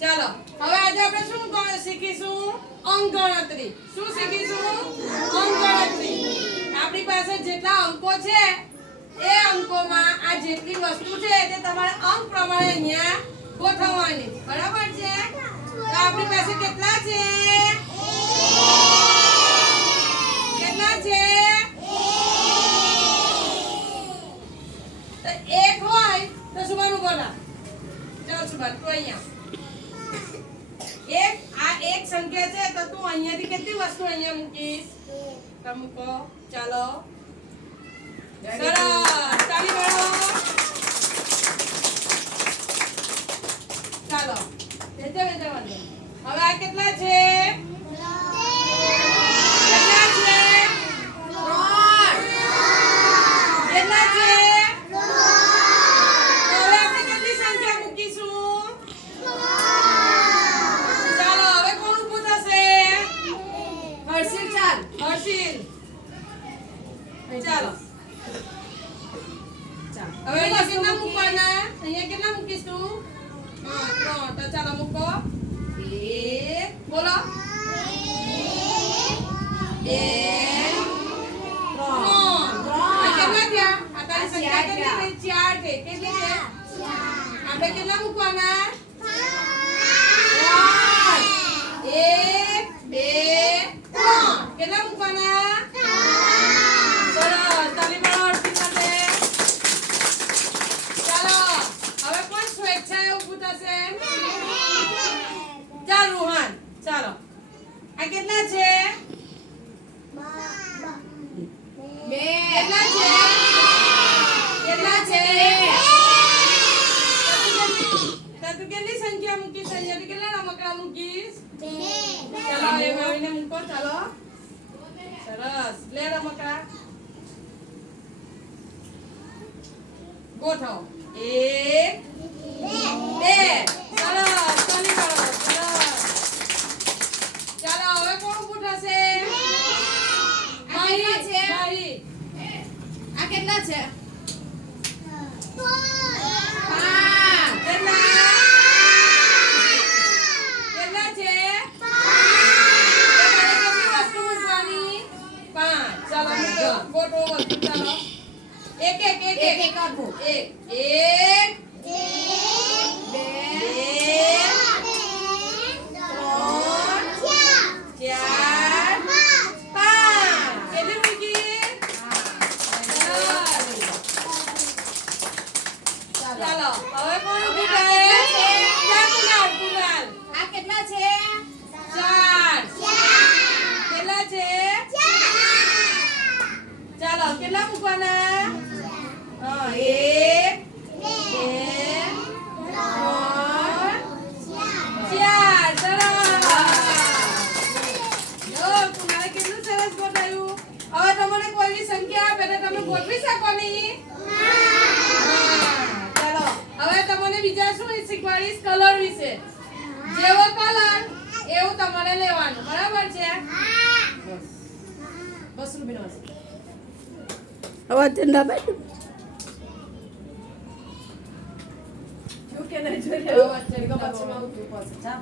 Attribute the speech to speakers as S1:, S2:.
S1: ચાલો, હવે આજે આપણે શું શીખીશું? અંક ગણતરી શું શીખીશું? અંકગણતરી. આપણી પાસે જેટલા અંકો છે, એ અંકોમાં આ જેટલી વસ્તુ છે તે તમારે અંક પ્રમાણે અહીંયા ગોઠવવાની. બરાબર છે? તો આપણી પાસે કેટલા છે? કેટલા છે? તો એક હોય તો સુબાનું બોલા? ચાલ સુબાન તો અહીંયા. એક આ એક સંખ્યા છે તો તું અહીંયાથી કેટલી વસ્તુ અહીંયા મૂકીશ? તો મૂકો. ચાલો. સરસ. તાળી પાડો ચાલો. બેસો વાંધો હવે આ કેટલા છે કેટલા છે કેટલા છે તો હવે આપણે કેટલી સંખ્યા મૂકીશું ચાલો હવે કોણ ઊભું થશે હર્ષિલ ચાલ હર્ષિલ ચાલો. ચાલો. હવે અહીંયા કેટલા મૂકવાના? અહીંયા કેટલા મૂકીશ તું? ત્રણ. તો ચાલો મૂકો. એક. બોલો. બે. કેટલા થયા? આ તારી સંખ્યા કેટલી થઈ? ચાર છે. કેટલી છે? આપણે કેટલા મૂકવાના ત્રણ. એક બે ત્રણ કેટલા મૂકવાના સરસ તાલી પાડો હર્ષિલ માટે ચાલો હવે કોણ સ્વેચ્છાએ ઊભું થશે ચાલ રૂહાન ચાલો આ કેટલા છે કેટલા છે? કેટલા છે? તું કેટલી સંખ્યા મૂકીશ? અહીંયાથી કેટલા રમકડા મૂકીશ? ચાલો એ ભાઈને મૂકો ચાલો. સરસ. લે રમકડા ગોઠવો. એક બે સરસ ચાલી પાડો સરસ ચાલો હવે કોણ ઊભું થશે માહી
S2: છે?
S1: માહી
S2: આ કેટલા છે
S1: પાંચ કેટલા કેટલા છે તમારે કેટલી વસ્તુ મૂકવાની પાંચ ચાલો મૂકો ગોઠવો વસ્તુ છે? એક એક એક.
S2: એક
S1: એક
S2: એક આપું
S1: એક એક
S2: બે
S1: બે ચાર પાંચ કેટલી મૂકી ચાલો હવે કોણ ઊભું
S2: આ
S1: કરે?
S2: કેટલા છે? આ કેટલા છે?
S1: ચાર કેટલા છે ચાલો કેટલા મૂકવાના હા એક બે ત્રણ ચાર સરસ જો કુનાલે કેટલું સરસ ગોઠવ્યું હવે તમને કોઈની સંખ્યા આપે તો તમે ગોઠવી શકો નહીં હા, ચાલો હવે તમને બીજા શું શીખવાડીશ કલર વિશે જેવો કલર એવું તમારે લેવાનું. બરાબર છે? બસ. રૂબીનો
S2: અવાજ ચંદા બેઠું
S1: કે નહીં જોઈએ અવાજ ચડી ગયો છે, આવતું તું પાછું, જા.